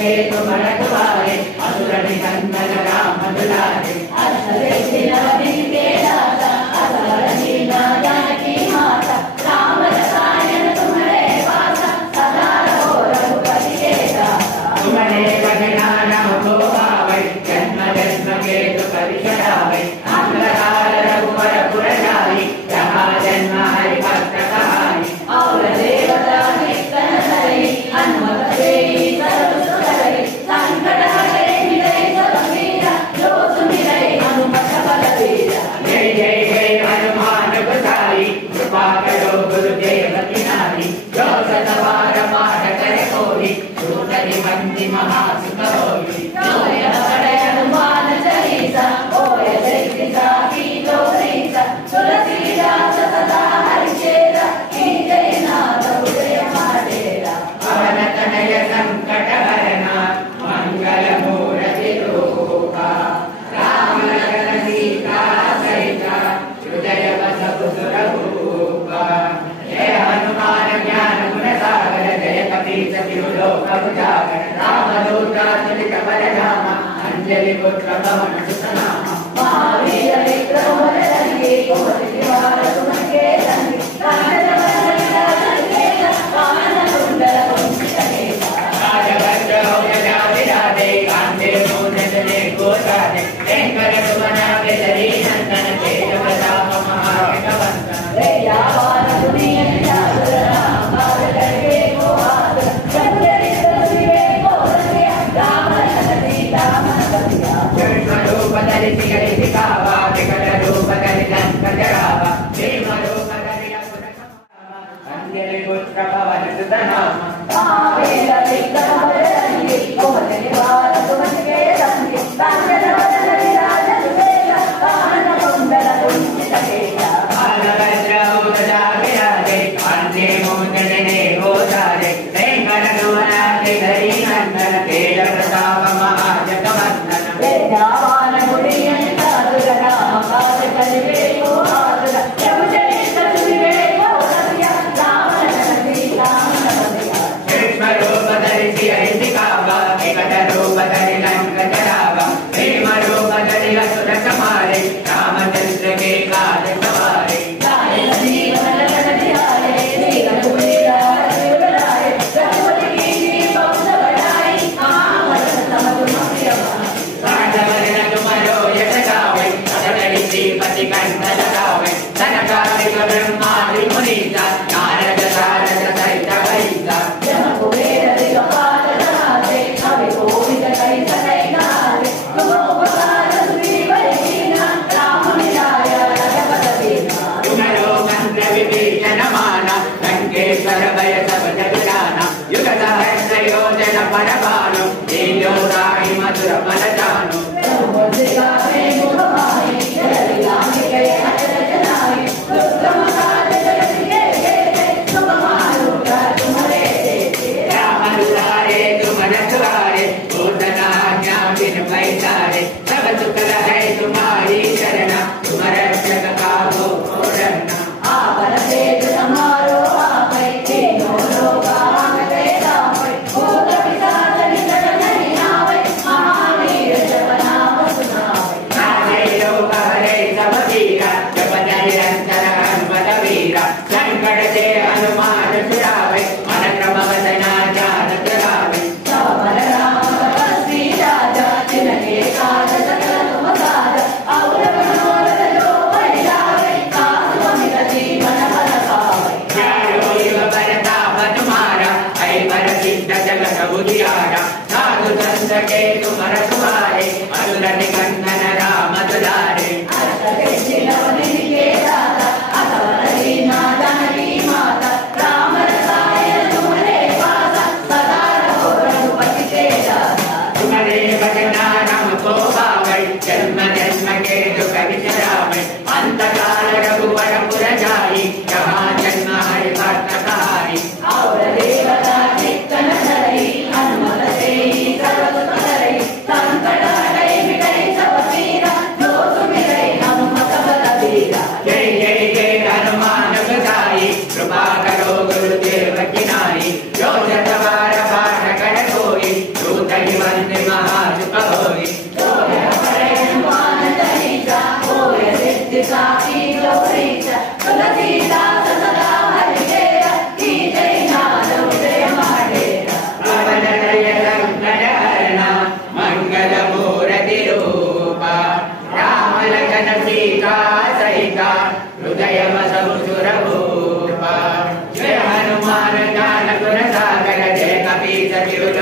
के तुम रखवारे असुर निकंदन राम दुलारे अष्टदेशी नवनीत के दाता असवर दीना जानकी माता राम रसायन तुम्हारे पासा सदा रहो रघुपति के दाता तुम्हारे भजना नाम को पावै जन्म जन्म के दुख विषयावै अंधकार रघुवर पुर जाई जहाँ जन्म हरि भक्त कहाई और देवता कीर्तन करे हनुमत देई सर्व सुख संकट हरे मिलै सब पीरा जो सुमिरै हनुमत बलवीरा जय जय जय हनुमान गोसाई कृपा करो गुरुदेव की नारी जो सतवार पाठ करे कोई सूतरि बंदी महासुख होई जोय पढ़े हनुमान चालीसा ओय जयसिता की गौरीसा तुलसीदास सदा हरिचेरा की जय नाथ उदय माडेरा पवन तनय संकट हरना मंगल मूर्ति रूपा राम लखन सीता सहिता हृदय बसहु सुरभूपा जय हनुमान ज्ञान गुण सागर जय कपीस तिहु लोक उजागर रामदूत अतुलित बल धामा अंजलि पुत्र पवन सुत नामा महावीर विक्रम बजरंगी कुमति निवार सुमति के संगी कांचन वदन विराजन केसा कानन कुंडल कुंचित केसा राजभद्र औजसा विराजे कांधे मूंज जने गोसाजे वेंकट सुमन केसरी नंदन तेज प्रताप महाविष्णुवंदन दयावान दुनियन जागर राम बाल करके को हाथ चंद्रित विवेक को रसिया राम लखन सीता मन बसिया कृष्ण रूप धरि सिगरि सिखावा विकट रूप धरि लंक जरावा भीम रूप धरि असुर संहारा अंजलि पुत्र पवन सुत नामा महावीर विक्रम बजरंगी कुमति निवार सुमति के संगी कांचन वदन विराजन केसा कानन कुंडल कुंचित केसा बालभद्र औजसा विराजे कांधे मूंज जने गोसाजे वेंकट सुमन केसरी नंदन तेज प्रताप महाजगवंदन दयावान गुणियन सागर राम बाल करके को हाथ जब चरित विवेक को रसिया राम लखन सीता मन बसिया कृष्ण रूप धरि सिगरि सिखावा विकट रूप धरि लंक जरावा भीम रूप धरि असुर संहारे रामचंद्र के काज सवारे गाय जीवन लखन बिहारे श्री रघुवीर हरि बुलाए रघुपति की बहुत बढ़ाई महामन तम तुम प्रिय राजवरण तुमरो यश गावे सततहि श्रीपति कंठ लगावे सनकादिक ब्रह्मादि मुनीसा नारद सारद सहित कहिसा जम कुबेर दिगपाल नहाते कवि कोविद कहि सकै गाते तुम उपकार सुग्रीव कीना राम मिलाय रघुपत दीना तुम्हारो मंत्र विभीषण माना लंकेश्वर भय सब जग जाना युग सहस्र योजन पर भानु लीलो राही मधुर मन जानु गावे मुख माहि जय राम के अचर जनाहि उत्तम काज जगत के तुम मारो तुम्हारे राम दुलारे तुम रखवारे पूतना ज्ञान बिन पैसारे सब सुख है तुम्हारी शरणा तुम रक्षक काहू को डरना आपन तेज समारो आपै तीनों लोक आपै तापै भूत पिशाच निकट नहीं आवै महावीर जप नाम सुनावै नारे लोक हरे सब पीरा जप निरंतर हनुमत वीरा संकट से हनुमान छुड़ावे मन क्रम वदना ध्यान करावे सब बल राम तपस्वी राजा जिनके काज सकल तुम साजा और मनोरथ जो बढ़ जावे काज अमित जीवन फल पावे चारों युग परताप तुम्हारा ऐ पर सिद्ध जगत बुझियारा साधु संत के तुम रखवारे असुर निकंदन राम दुलारे अष्टदेशी नवनीत के दाता असवर दीना जानकी माता राम रसायन तुम्हारे पासा सदा रहो रघुपति के दाता तुम्हारे भजना नाम को पावै जन्म जन्म के दुख विसरावै अंतकाल रघुवर पुर जाई जहाँ जन्म हरि भक्त कहाई और देवता कीर्तन करे हनुमत देई सर्व सुख करे संकट हरै मिटै सब पीरा जो सुमिरै हनुमत बलवीरा जय जय जय हनुमान गोसाई कृपा करो गुरुदेव की नारी जो सतवार पाठ कर कोई दूत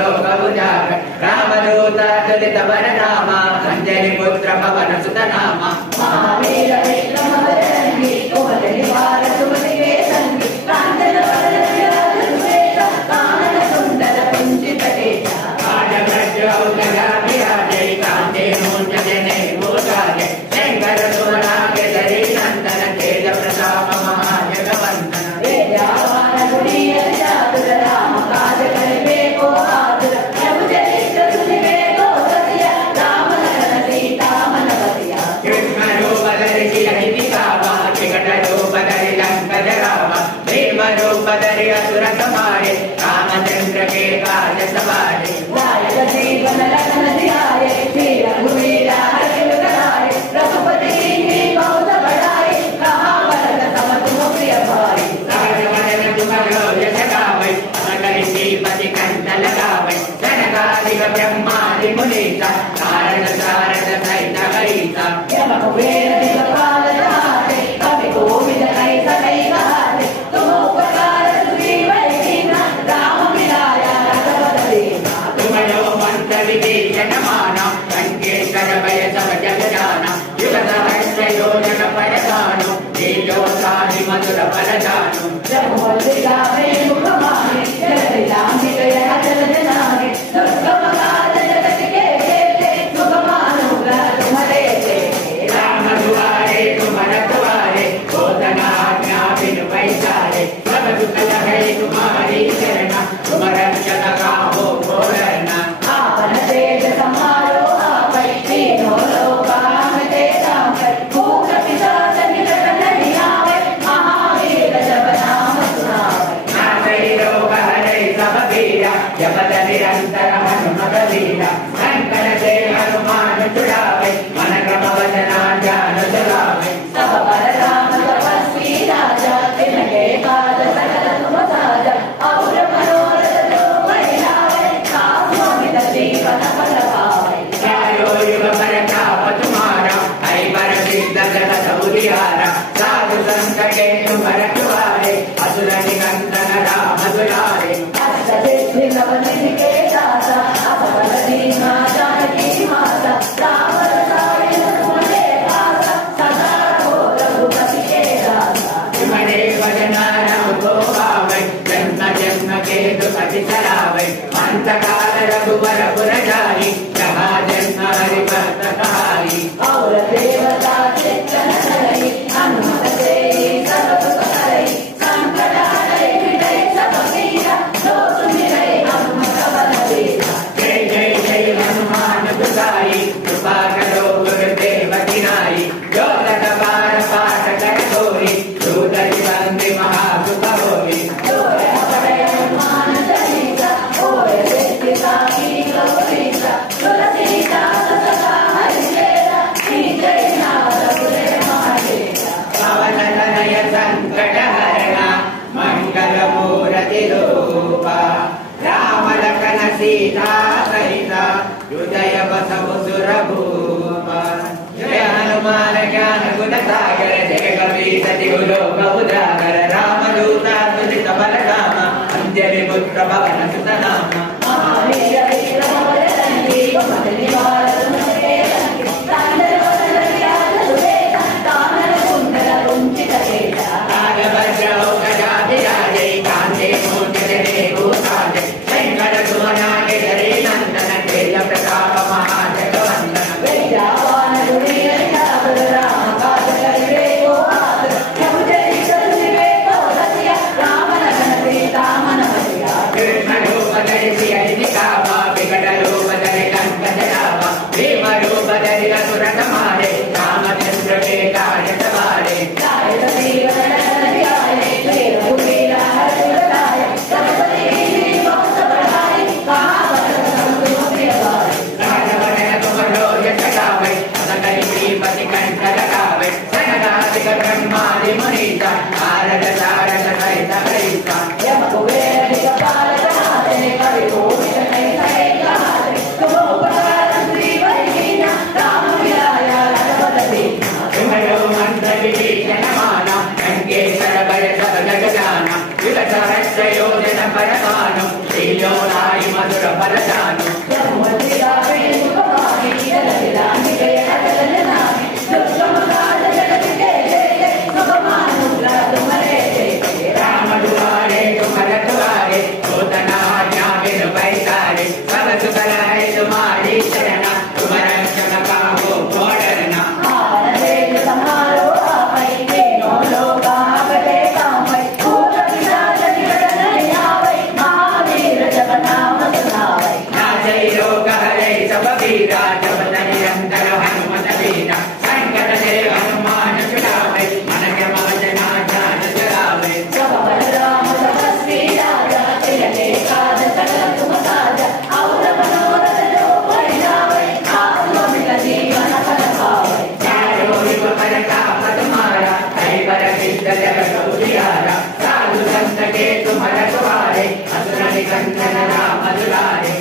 लोकमुदार रामदूत दुलित वरनाम अंजलि पुत्र पवन सुत नाम महावीर विक्रम बजरंगी कुमति निवार सुमति वेदंगी कांचन वदन विराज सुवेश कानन कुंडल कुंचित केश काजगज्जौघधा विराजे कांते मूंज जने भूषाजे शंकर सुमनागे धरी नंदन तेज प्रताप महाजगवंदन विद्यावान गुणीय चातुर राम काज करिबे को आतुर प्रभु चरित्र सुनिबे को सतिया राम लखन सीता मन बतिया कृष्ण रूप धरि सियहि दिखावा विकट रूप धरि लंक जरावा भीम रूप धरि असुर संहारे रामचंद्र के काज सवारे नायक जीवन लखन ध्याये श्री रघुवीर हर्ष कराये रघुपति की बहुत बढ़ाई कहा भरत तम तुम प्रिय भाई सहज वदन तुम यश गावै सकल श्रीपति कंठ लगावै सनकादिक ब्रह्मादि मुनीसा नारद सारद सहित हरिसा यम कुबेर दिगपाल जाते कवि कोविद कई सकई कहाते तुम उपकार सुग्रीव कीना राम मिलाया रघुपति दीना तुम जो मंत्र विभीषण माना लंकेश्वर भय सब जग जाना युग सहस्र योजन पर जानो लीलो साहि मधुर फल जानो रघुपति गावे मुख माहे जगति लांघित यह जल जनाने दुर्गम काज जगत के जेते मुख मानो ग्रह तुम्हारे जेते राम दुआरे तुम रखवारे बोधना आज्ञा बिनु पैसारे सब दुख लहे तुम्हारी शरणा तुम रक्षक काहो भोरना आपन तेज समारो आपै तीनों लोक आमते सामै भूख पिशाच निकट नहीं आवे महावीर जब नाम सुनावे नासै रोग हरै सब पीरा जपत निरंतर हनुमत वीरा शंकर से हनुमान छुड़ावे मन क्रम वचना ध्यान चलावे सब पर राम तपस्वी राजा तिनके काज सकल तुम साजा और मनोरथ जो कोई लावे साधु अमित जीवन फल पावे चारो युग परताप तुम्हारा है पर सिद्ध जगत उजियारा साधु संत के तुम रखवारे असुर निकंदन राम दुलारे अष्ट सिद्धि नव निधि के दाता असफल दीना जानकी माता राम रसायन तुम्हारे पासा सदा रहो रघुपति के दाता तुम्हारे भजना राम को पावे जन्म जन्म के दुख बिसरावे अंत काल रघुवर पुर जाई जहाँ जन्म हरि भक्त कहाई और देवता चित्तन धरई हनुमत से सब सुख करई संकट हरई मिटई सब पीरा जो सुमिरै हनुमत बल बीरा जय जय जय हनुमान दुसाई कृपा करो गुरुदेव की नाई जो लट बार पाठ कर कोई दूत बंदी महासुख होई जो है बड़े हनुमान चालीसा ओए सिद्धिसा की गौरीसा तुलसीदास सदा हरिचेरा जय नाथ पुरे महादेवा पवन तनय संकट हरणा मंगल मूर्ति रूपा राम लखन सीता सहिता हृदय बसहु सुर भूपा जय हनुमान ज्ञान गुण सागर जय कपीस तिहु लोक उजागर रामदूत तुलित बलराम अंजलि पुत्र पवन सुत नाम महावीर विक्रम बजरंगी कुमति निवार सुमति वेदंगी कांचन वदन विराज सुवेश कानन कुंडल कुंचित केश काजगज्जौघधा विराजे कांते मूंज जने भूषाजे शंकर सुमनागे धरी नंदन तेज प्रताप महाजगवंदन विद्यावान गुणीय चातुर राम काज करिबे को आतुर प्रभु चरित्र सुनिबे को सतिया राम लखन सीता मन बतिया कृष्ण दानु राम दुआरे तुम रखवारे होतना आज्ञा बिन पैसारे सब सुख रहे तुम्हारी शरण तुम रक्षक काहू को डरना नाचै लोक हरे सब वीरा जपत निरंतर हनुमत वीरा संकट से हनुमान छुड़ावे मन क्रम वचना ध्यान जगावे चारों युग पर कामत मारा कई पर सिद्ध जगत उजियारा साधु संत के तुम रखवारे असुर निकंदन राम दुलारे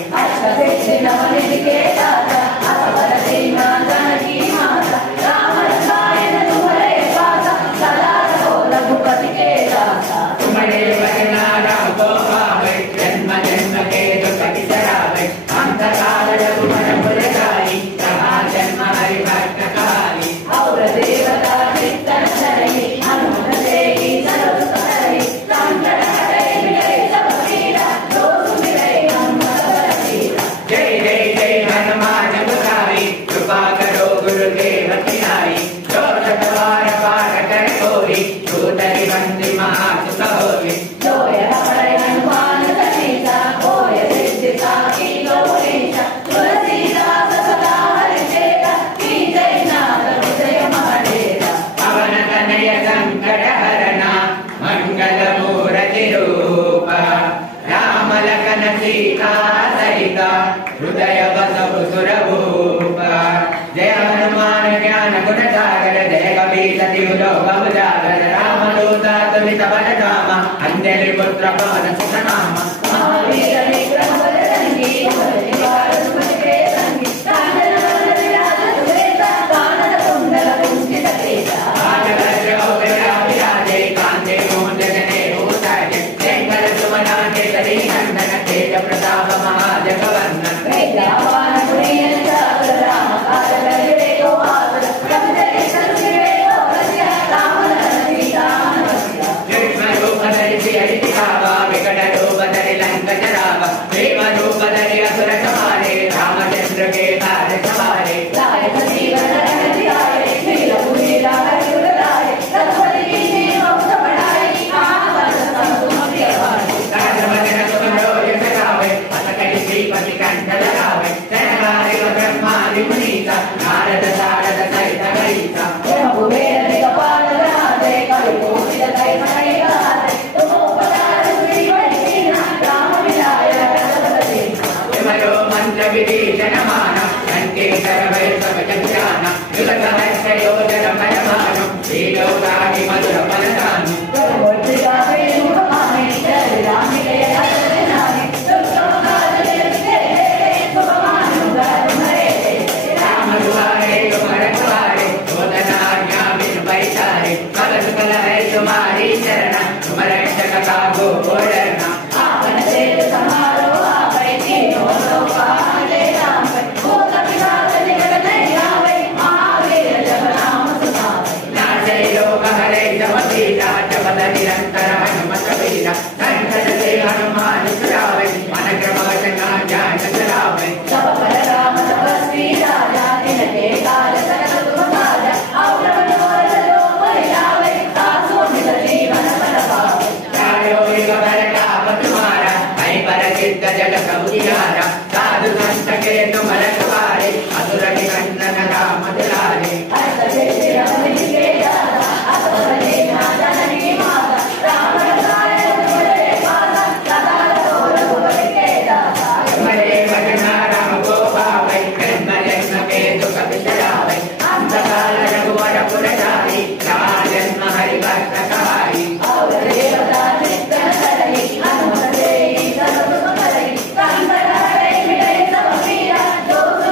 तुम्हारे वचना राम को पावे जन्म जन्म के दुख बिसरावे अंत काल रघुवर पुर जाई रहा जन्म हरि भक्त काली और देवता चित्तन धरई हनुमत देहि सर्व करई संकट हरै मिटै सब पीड़ा दोष मिटै हनुमत बलबीरा जय जय जय हनुमान गुसाई कृपा करो गुरुदेव की नाई जो सतवार पाठ कर कोई दूतरि बंदी महासुख होई जोय हरै हनुमान चालीसा होय सिद्धि साखी गौरीशा तुलसीदास सदा हरिचेरा की जय नाथ हृदय महाडेरा पवन तनय संकट हरना मंगल मूर्ति रूप राम लखन सीता सहित हृदय बसहु सुरभूप जय हनुमान ज्ञान गुण सागर जय कपीस तिहु लोक उजागर राम दूत तुलित बल धाम अंजलि पुत्र पवन सुत नाम महावीर विक्रम बजरंगी निवार सुमति के संगी कांचन वरन विराज सुवेसा कानन कुंडल कुंचित केसा विराजे कांते मोहन जगने भूषाजे शंकर सुमना केसरी नंदन तेज प्रताप महाजगवंदन विद्यावान गुणीयन चातुर राम काज करे को आतुर कपितै संजीवे को वश्य राम लखन सीता मनवश्य सूक्ष्म रूप धरि सियहि दिखावा विकट रूप धरि लंक जरावा भीम रूप धरि असुर संहारे रामचंद्र के काज सवारे लाय जीवन रखन जियाए नील पुनीला हरि गुण गाए रघुपति कीन्ही बहुत बड़ाई आवन संतु प्रिय भाई सहज वदन तुमरो यश गावे अस कहि श्रीपति कंठ लगावे जयकारि ब्रह्मादि मुनीसा नारद सारद सहित गणिसा ब्रह्म कुबेर दिगपाल धराते कवि कोटित दैवमणि गाते तुम उपकार श्री वैष्णव राम मिलाय रघुपति विमलो मंत्र विभीषण माना लंकेश्वर भय सब जग जाना युग सहस्र योजन भय भानु श्रीलोकाहि मधुर फलदानु प्रभुति गावे मुखमाने जय राम के हर नामे दुर्गम काल जगते सुभमान हरे राम दुआरे तुम रखवारे होतना आज्ञा बिन पैसारे सब सुख है तुम्हारी शरण तुम रक्षक काहू को डरना आपन तेज समारो आपै तीनों लोक आले राम भूत पिशाच निकट नहीं आवे महावीर जब नाम सुनावे नाचै लोक हरे सब वीरा जपत निरंतर हनुमत वीरा संकट से हनुमान छुड़ावे मन क्रम वचना ध्यान जगावे सब पर राम तपस्वी राजा तिनके काल सकल तुम साजा और मनोरथ जो कोई लावे तासु मिल जीवन फल पावे चारों युग पर काप तुम्हारा कहीं पर सिद्ध जगत उजियारा साधु संत के तुम रखवारे असुर निकंदन राम दुलारे हस्त सिद्धि रमणि के दाता असुर दीना जननी माता राम रसायन तुमरे पासा सदा रहो रघुपति के दाता तुम्हारे वचना राम को पावे जन्म जन्म के दुख बिसरावे अंत काल रघुवर पुर जाई रहा जन्म हरि भक्त कहाई और देवता चित्तन धरई हनुमत देहि सर्व सुख करई संकट हरै मिटै सब पीड़ा दोष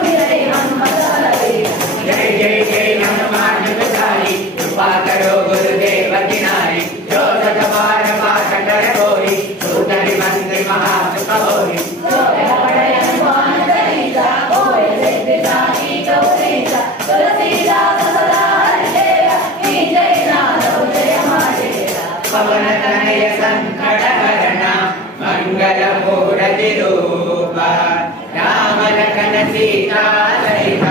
मूरतिरूप राम लखन सीता सहित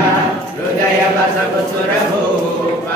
हृदय बसव सुरभूप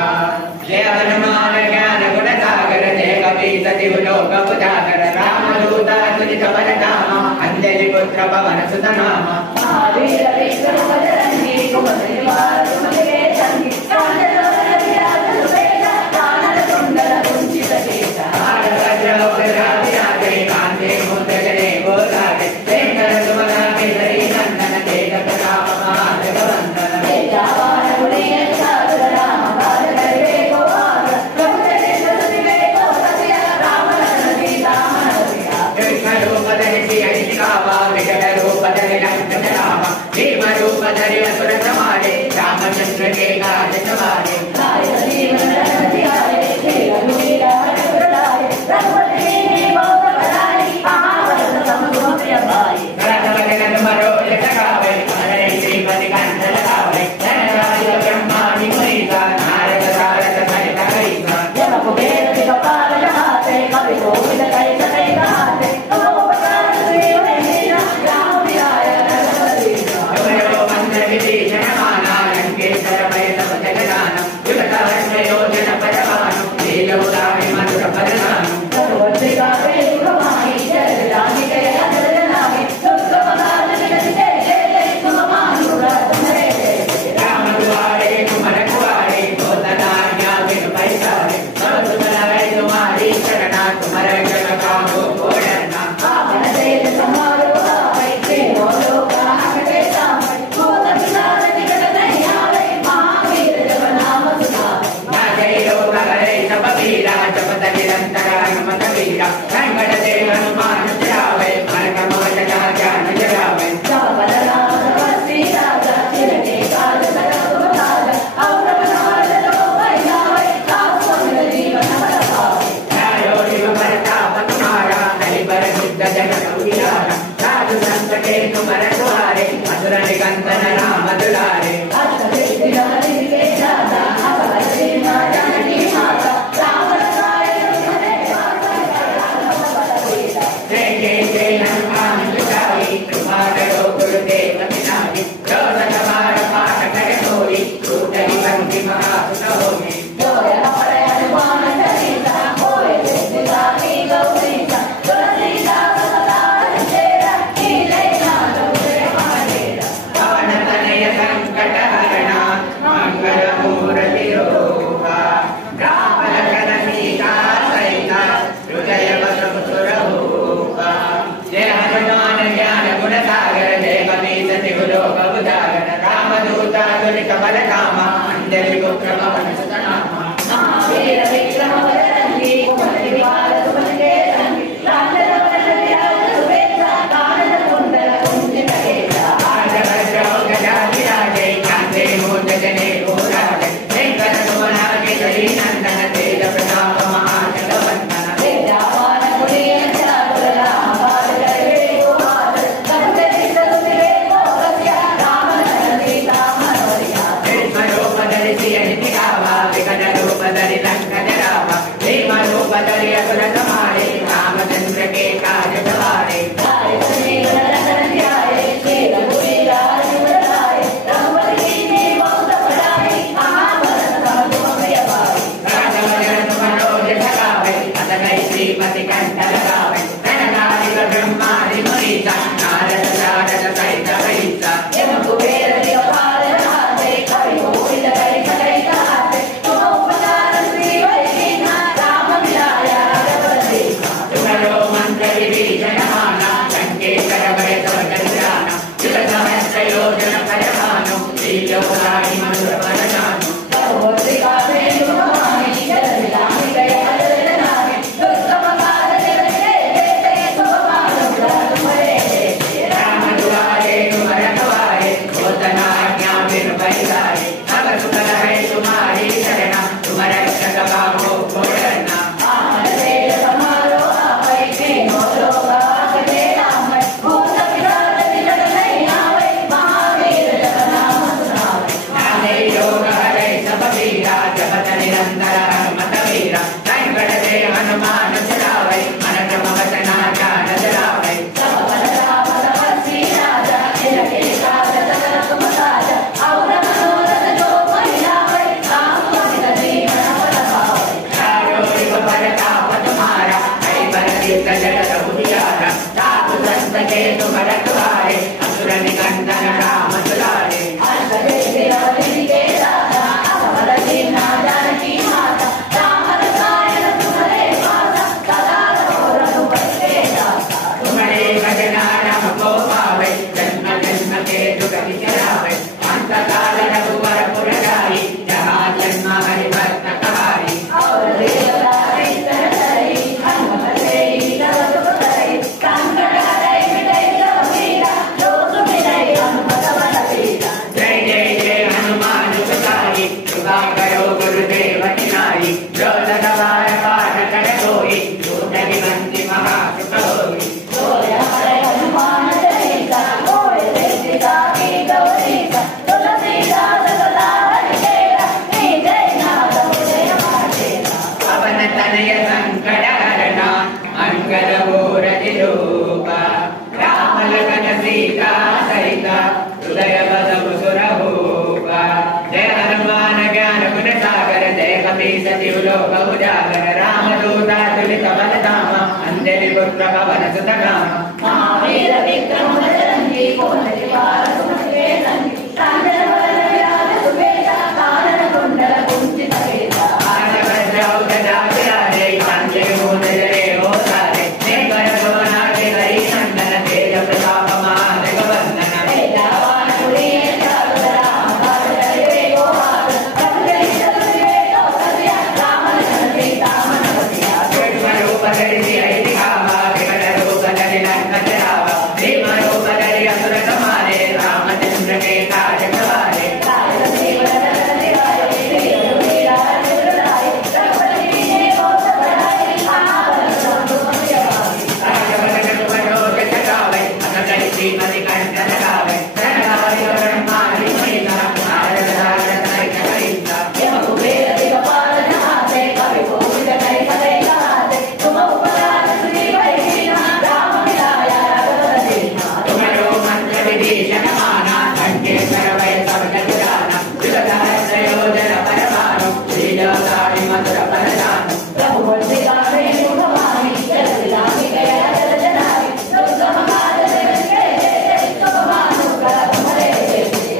जय हनुमान ज्ञान गुण सागर जय कपीस तिहु लोक उजागर रामदूत तुझ वर धाम अंजलि पुत्र पवन सुत नाम महावीर विक्रम बजरंगी कुमति निवार तुमरे संगी कांचन विराज सुबेदा कानन कुंडल कुंचित केसा वज्र वज्राभिराजे कांते मुद्गरे गोदारे शेखर सुमना केसरी नंदन तेज प्रताप महाजगवंदन तेजावान गुणीय सागर राम काज करे को आग प्रभु चरित्र सुनिवे को सत्य राम लखन सीता मन प्रिया कृष्ण रूप धरि सियहि दिखावा विकट रूप धरि लंक रामा भीम रूप धरि असुर संहारे रामचंद्र के काज सवारे कार्य जीवन रन तिहारे खेल लीला रघुराई रघुपति की बहुत बड़ाई महावत सम गुण प्रिय भाई रथ वदन मरोज सखावे हरे श्रीपति कंठ लगावे धनराज ब्रह्मादि मुनीसा नारद सारद सहित कईसा जब कुबेर के कपाल जहाते कवि कोविद कई सकै गाते तुम उपकार सुनियो मेरा राम विराय रघुपति अवयो मंद विभीषण माना लंकेश्वर भय सब जग जाना युगसहस्र योजन पदवानु लीलोदारि मधुर पदनानु सर्वत्र का प्रेम कमाई जय रानी के अजर नामी दुख मनाल जगत जय जय जय तुम मानुराज तुम्हारे जय राम दुआरे तुम रखवारे होतना आज्ञा बिन पैसारे सब सुखलाए तुम्हारी शरणा तुम्हारे जग कामो को डरना आपन तेज समारो आए तीनों लोक आके सामने भूत पिशाच निकट नहीं आवे महावीर जब नाम सुनावे जय लोक हरे सब वीरा जपत निरंतर हनुमत वीरा संकट ते हनुमान जावे मन मोह ज्ञान जगावे जावन राम तपस्वी राजा तिनके काज सकल तुम काज और बनार लो भैयावे आप सुन जीवन भर पावे न्यायो शिव प्रताप तुम्हारा हरि पर सिद्ध जगत उजियारा साधु संत के तुम रखवारे मधुर निकंदन राम दुलारे अष्ट सिद्धि नवनिधि के दाता अभय सीमा जानकी माता राम रसायन तुम्हारे वासा राम बल बीता जय जय जय हनुमान जुटाई कृपा करो गुरुदेव पिताजी जो सतबार पाठ करे होई टूटहि बंधि महासुत होई जोय हमारे हनुमान चालीसा होए सिद्धिदा की गौरीसा तुलसीदास सदा तेरा कीले नाथ उतरे महादेरा पवन तनय संकट प्रतिचरावे अंतकाल रघुवर पुरजाई जहाँ जन्म हरि भक्त कहारी और देवता इतर हरि हनुमत से तब सुख करे संकट हरे मिटे सब पीड़ा जो सुमिरै हनुमत बल बीरा जय जय जय हनुमान गोसाई कृपा करो गुरुदेव की नाई जो लगवार पाठ कर कोई झूठ विनंती महासुख होई होय हरे हनुमान चालीसा होय सीता की गौरीसा तुलसीदास सदा हरिकेरा जय नाथ जय मातेरा पवन तनय संकट हरना मंगल मूर्ति रूपा राम लखन सीता सहित हृदय बसव सुर भूपा जय हनुमान ज्ञान गुण सागर जय कपीस तिहु लोक उजागर रामदूता तुलित बलधाम अंजलि पुत्र पवन सुत नाम महावीर विक्रम बजरंगी कुमति निवार सुमति वेदंगी कांचन वदन विराज सुबेदा कानन कुंडल कुंचित केसा आज वज्रौ गदा विराजे कांचे मोदरे होतारे नेकर सोनारे हरि नंदन तेज प्रताप महादेव वंदन वेदावान पुरी चारुधरा महाजय वेगो हाथ रंगली चतुर्वे कौसल्या राम लखन सीता मन बसिया रूप धरि सिय दिखावा विकट रूप धरि लंक जरावा भीम रूप धरि असुर संहारे रामचंद्र के काज सवारे राय जीवन रतन दिवाय श्री रघुवीरा रघुराय रघुपति ने बहुत बड़ाई महाबल संतुष्ट श्रीमती कंचन गावे सरदारी ब्रह्माणी महिला भारत यह कुबेर दिगपाल नहाते कवि कोविद कई सदै कहाते तुम उपकार सुनि वैष्णव राम मिलाया रघुवर दीना तुम्हारो मंत्र विभीषण माना लंकेश्वर वै सब जग जाना विदधर प्रयोजन परमाणु श्रीलोकारि मधुर परदानु रघुवंशी गावे मुखवाणी जल दिलामी गया जल जनाई दुर्गम काज जगत के तुम मानु कर तुम्हारे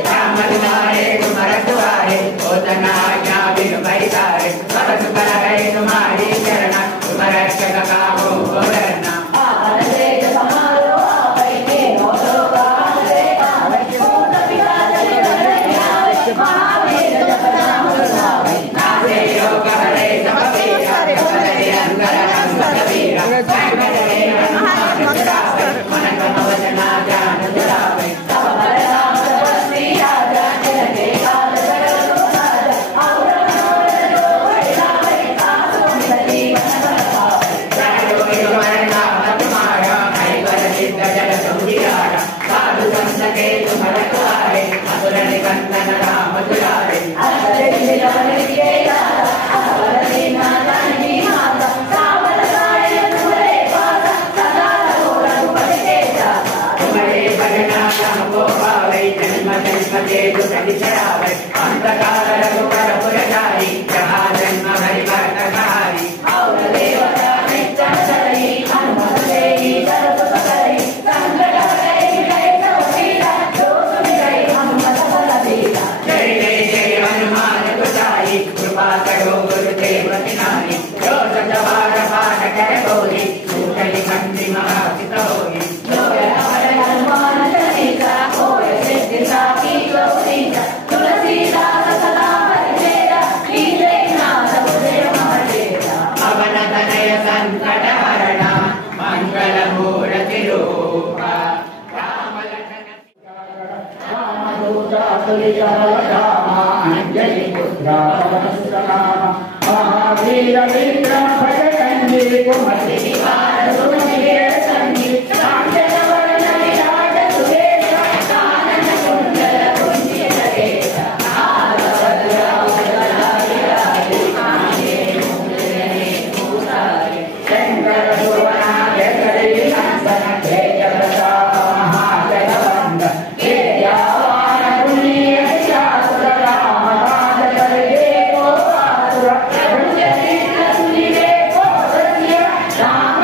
राम दुआरे तुम्हार दुआरे ओतना आज्ञा बिनु पैसारे सब सुख है तुम्हारी चरण तुम रक्षक काहू को डरना आवन तेज समारो आवै के मोरो गान रे गावै भूत पिशाच निकट नहीं आवै महावीर जप नाम सुनावै नासे योग हरे सब पीरा हरे अंतर अंतर वीरा संकट हे हनुमान छुड़ावे मन क्रम वचना ध्यान धरावे तब बल राम तपस्वी राजा जिनके काज सकल सुख साजा और मनोरथ जो कोई लावै आसु निज जीवन फल पावै चारो युग नाम तुम्हारा कैवल सिद्ध जग संधियारा साधु संत के तुम रखवारे असुर निकंदन राम दुलारे अरे निलवन के दाता अवर दीना जानकी माता कावल गाय तुमरे पासा सदा रहो रघुपति के दाता तुम्हारे भजना हमको पावे जन्म जन्म के दुख बिसरावे अंतकाल रघुवर पुरजाई जहाँ जन्म हरि भक्त कहारी और देवता नित्य सदै हनुमत से तब सुख करे संकट हरे मिटे सब पीड़ा जो सुमिरै हनुमत बल बीरा जय जय जय हनुमान गोसाई कृपा करो गुरुदेव की नाई जो सतवार पाठ कर कोई झूठ निकंदी महासित होई होय हरे हनुमान चालीसा होय सिद्धिसा की गौरीसा तुलसीदास सदा हरिकेरा जय नाथ जय मातेरा पवन तनय संकट हरणा मंगल मूर्ति रूपा राम लखन रामदूता तुलित बलधाम अंजलि पुत्र पवन सुत नाम महावीर विक्रम बजरंगी कुमति निवार सुमति वेदंगी कांचन वदन विराज सुबेदा कानन कुंडल कुंचित केसा नाग वज्रौ गदा विराजे कांचे मुंडले भूषाये शंकर सुवनाग्र करी नंदन तेज प्रताप महाजय वंद विद्यावान पुण्य चातुर राम काज करे को आतुर प्रभु चरित्र सुनिरे को रसिया राम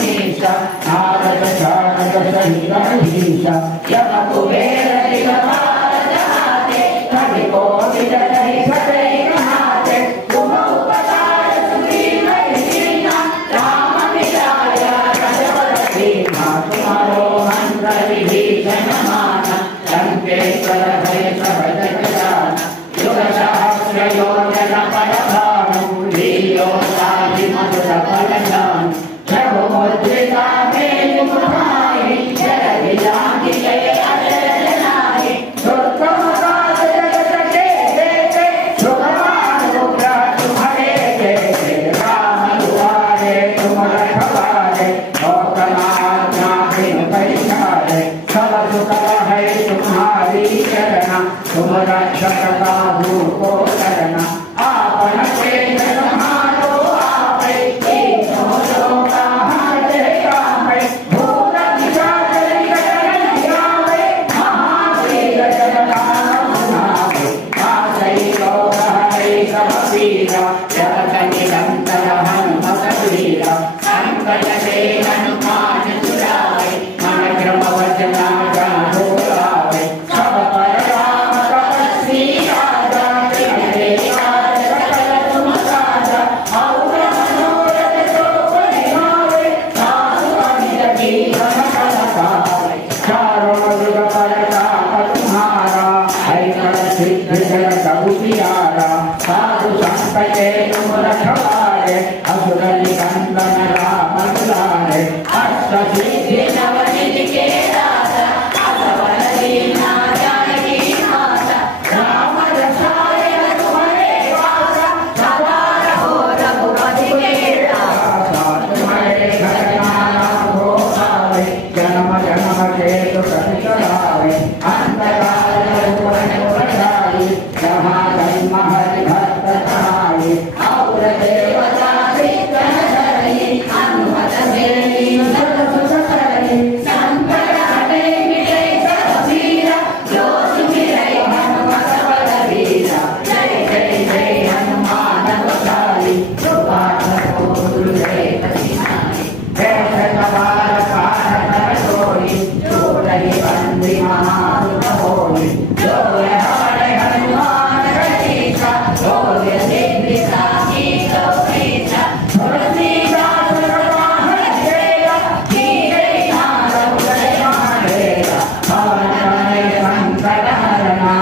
మహేశ నారద శారద సహిత మహేశ యమ కుబేర దిగపారజాతే కవి కోవిద కరి సతై మహాతే గుణ ఉపకార సుగ్రీవై శ్రీనా రామ విజయ రజవర శ్రీనా తుమారో మంత్ర విభీషణ మాన లంకేశ్వర భయ సహజ గజాన యుగ సహస్ర యోజన పరభాను లీలో సాధి మధుర ఫలదాన ప్రభు ముద్రికా మేలు ముఖాయి జరది జాతి జయ అజయ జనాయి దుర్గమ काज जगत के देते सुखमान मुद्रा तुम्हारे देते राम दुआरे तुम रखवारे औकनाज्ञा बिन परिहारे सब सुख है तुम्हारी चरण तुम रक्षक काहू को करना आपन तेज तुम्हारो आपे तीनों लोक हारे कामे भूत पिशाच निकट नहीं आवे महावीर जन नाम सुनावे आसई लोक हरे सब पीरा जगत निरंतर हनुमत वीरा संकट से हनुमान छुड़ावे मन क्रम वचन जानो लावे सब पर राम तपस्वी राजा तेरे काज सकल तुम साजा और मनोरथ जो परिहारे साधु अमित जीवन फल पावे चारों युग परताप तुम्हारा है कर सिद्ध जगत उजियारा साधु संत के तुम रखवारे असुर निकंदन राम दुलारे अष्ट सिद्धि नवनिधि के दाता असवर दीना जानकी माता राम रसायन तुम्हारे वासा सदा रहो रघुपति के दासा तुम्हारे घर नाम हो आवे जन्म जन्म के दुख बिसरावे अंतकाल भुवन बचाई जहाँ जन्म हरि भक्त कहाई और देवता कीर्तन धरई हनुमत देवी सत सुख करई संकट हटे मिटे सब पीरा जो सुमिरै हनुमत बलवीरा जय जय जय हनुमान गोसाई कृपा करो गुरुदेव सिनाई जय सवार पार कर सोई जो रही बंदी महासुख होई जो हमारे हनुमान रचीसा बोले सिद्धि साखी गौरीसा तुलसीदास भगवान तेरा कीरे नाम उदय मारेगा पवन तनय संकट हरना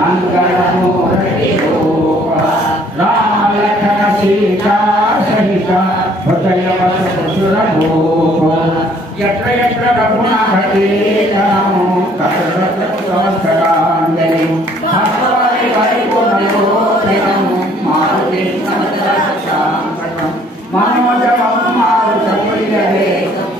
मंगल मूर्ति रूपा राम लखन सीता सहित हृदय वस सुर भूप यत्र यत्र रघुनाथी नाम तत्र तत्र सहस्रांजलि भगवति परिपूर्णयोतिनं मारुति नमः मनोजवं मारुतमुनिरेतं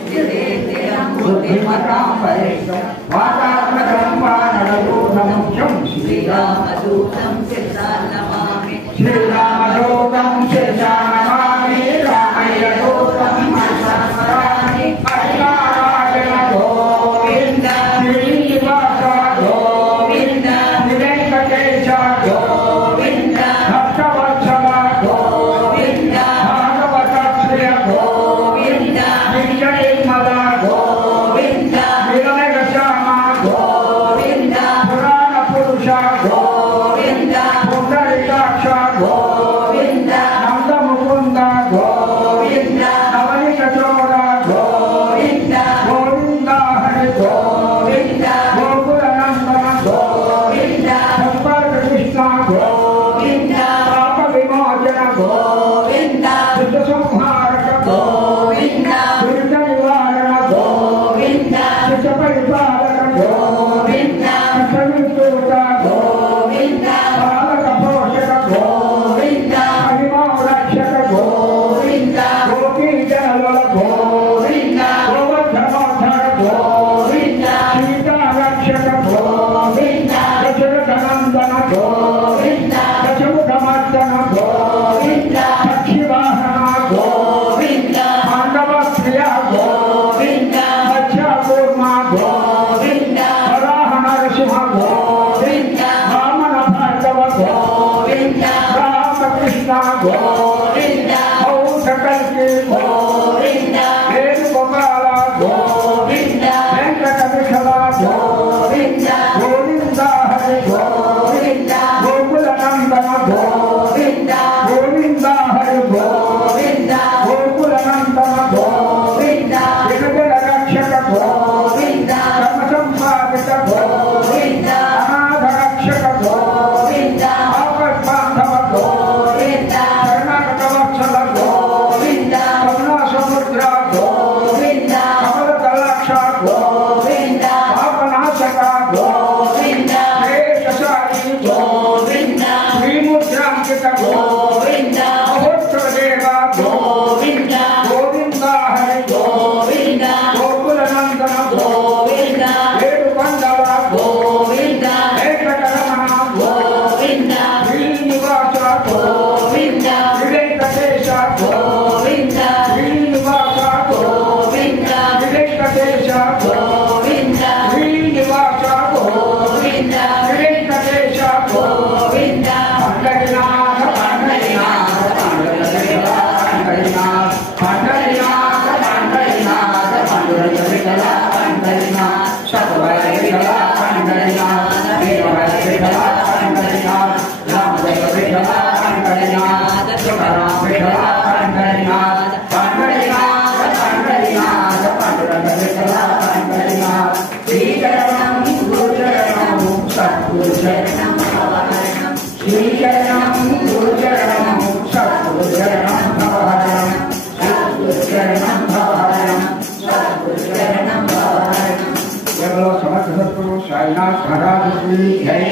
बुद्धिमतां वरिष्ठं वातात्मकं वानररूपमुख्यं श्रीरामदूतं शिरसा नमामि श्रीरामदूतं शिरसा नमामि रामयदूतं मनसा स्मरामि अहिलाराजन गोविन्द श्रीनिवास गोविन्द वेङ्कटेश साईनाथ महाराज की जय,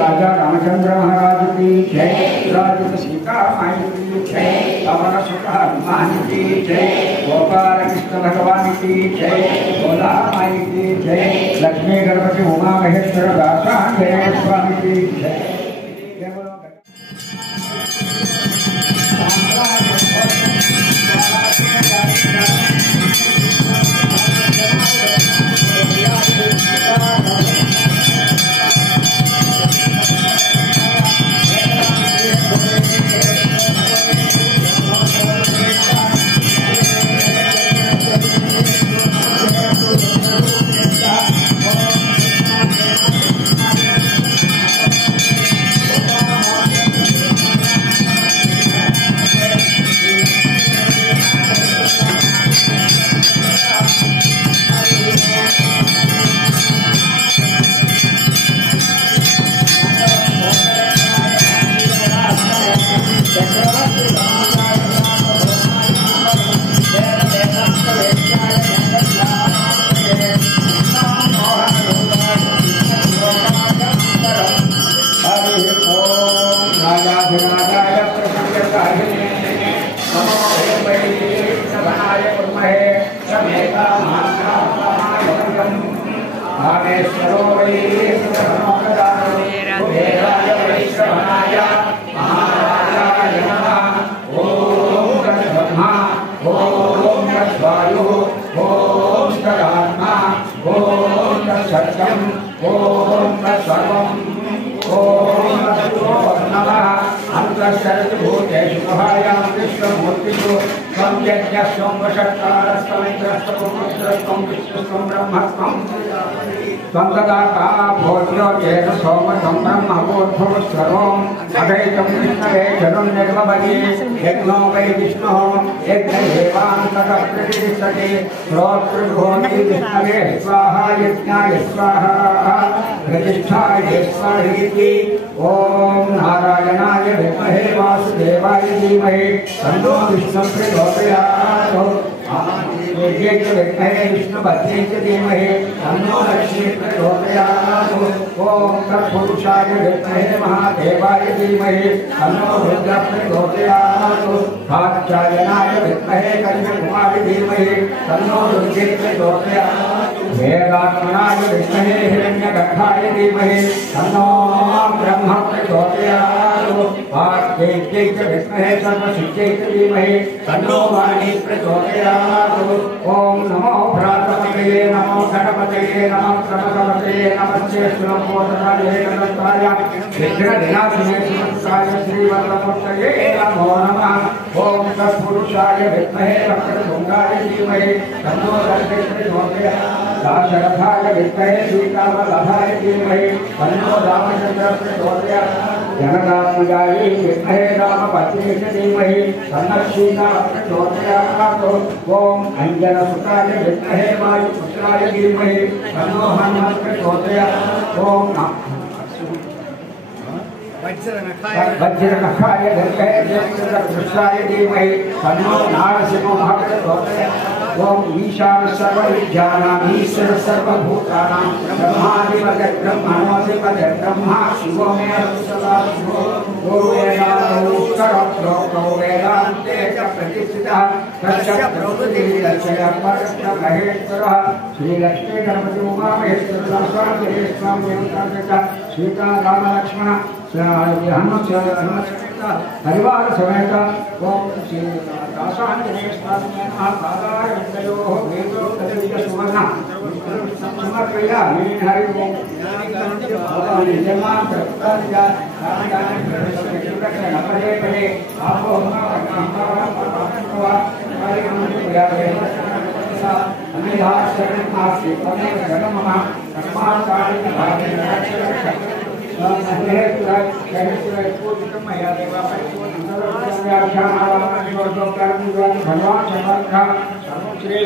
राजा रामचंद्र महाराज की जय, राजा सीता माई की जय, पवन सुत हनुमान की जय, गोपाल कृष्ण भगवान की जय, भोला माई की जय, लक्ष्मी गणपति उमा महेश्वर दासांजनेय स्वामी की जय। ओम नारायणाय विद्महे वासुदेवाय धीमहि तन्नो विष्णुः प्रचोदयात्। विद्महे विष्णुपत्न्यै च धीमहि तन्नो लक्ष्मीः प्रचोदयात्। ओम तत्पुरुषाय विद्महे महादेवाय धीमहि तन्नो रुद्रः प्रचोदयात्। कात्यायनाय विद्महे कन्याकुमारी धीमहि तन्नो रुद्रः प्रचोदयात्। वेदात्मनाय विद्महे हिरण्यगर्भाय धीमहि तन्नो ब्रह्म प्रचोदयात्। वाग्देव्यै च विद्महे सर्वसिद्ध्यै च धीमहि तन्नो वाणी प्रचोदयात्। ओम नमो भ्रातृपतये नमो गणपतये नमः प्रमथपतये नमस्ते श्रीमोदराय गणपताय विघ्नविनाशिने सुमंसाय श्रीवल्लभमूर्तये नमो नमः। ओम तत्पुरुषाय विद्महे वक्रतुण्डाय धीमहि तन्नो दन्तिः प्रचोदयात्। दाशरथाय विद्महे सीतावल्लभाय धीमहि तन्नो रामचन्द्रः प्रचोदयात्। जनकात्मजाय विद्महे रामपत्न्यै च धीमहि तन्नः सीता प्रचोदयात्। ओम अंजनसुताय विद्महे वायुपुत्राय धीमहि तन्नो हनुमः प्रचोदयात्। ओम वज्रनखाय विद्महे ज्येष्ठकृष्णाय धीमहि तन्नो नारसिंहः प्रचोदयात्। ओम ईशान सर्वविद्यानां ईश्वर सर्वभूतानां ब्रह्माधिपते ब्रह्मणोऽधिपते ब्रह्मा शिवो मे सदा शिवो गोवेदान्तोत्तरप्रोक्तो वेदान्ते च प्रतिष्ठितः तस्य प्रभुर्दिव्यस्य परब्रह्महेश्वरः श्रीलक्ष्मी गणपति उमा महेश्वर स्वामी सीता राम लक्ष्मण हनुमत परिवार समेत ओम श्री दासांजनेय स्वामी महापादाय वन्दयोः वेदोक्तदिव्य सुवर्ण समर्पयामि। हरि ओम निर्माण प्रत्या पदे पदे आपो भगवान समर्थ श्री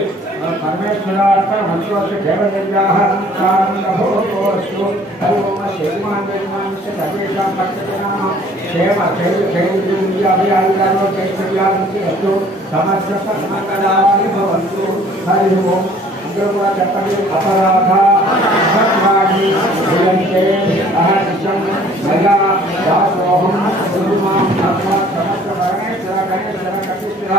परमेश्वरार्पण हंसोस्य देवदेव्याः प्रारम्भोऽस्तु। ओम श्रीमान्यमानस्य सर्वेषां भक्तजनानां क्षेम स्थैर्यभियाभियारोग्यैश्वर्याभिवृद्धिरस्तु। समस्त सर्वकलानि भवन्तु। हरि ओम అందరూ కూడా చెప్పండి. అపరాధ అహర్వాణి భుజంతే అహర్నిశం మయా దాసోహం కుర్మాం సమస్త భరణేశ్వర గణేశ్వర కపిశ్వర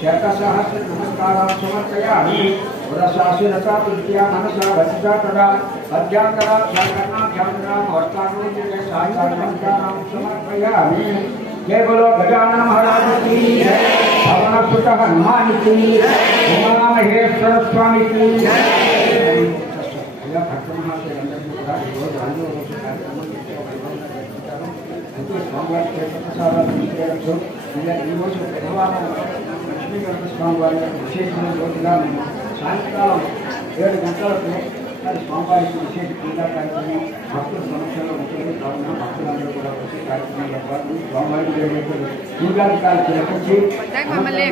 శతసహస్ర నమస్కారాలు సమర్పయామి. ఉదశాశిరసా విద్యా మనసా వచితా తదా అధ్యాంతరా ధ్యానాభ్యాంతరాం అవస్థానోచితే సాయికారం సమర్పయామి. जय बोलो गजानन महाराज की जय, पवन सुत हनुमान की उमा महेश्वर स्वामी की जय. भक्त महाशय స్వామివారి విశేషమైన రోజుగా సాయంకాలం 7 గంటలకు స్వామివారికి విశేష పూజా కార్యక్రమం భక్తుల సమక్షంలో ఉంటుంది. కావున భక్తులందరూ కూడా వచ్చే కార్యక్రమం చెప్పాలి. స్వామివారికి పూజాధికారులు చేపట్టి మమ్మల్ని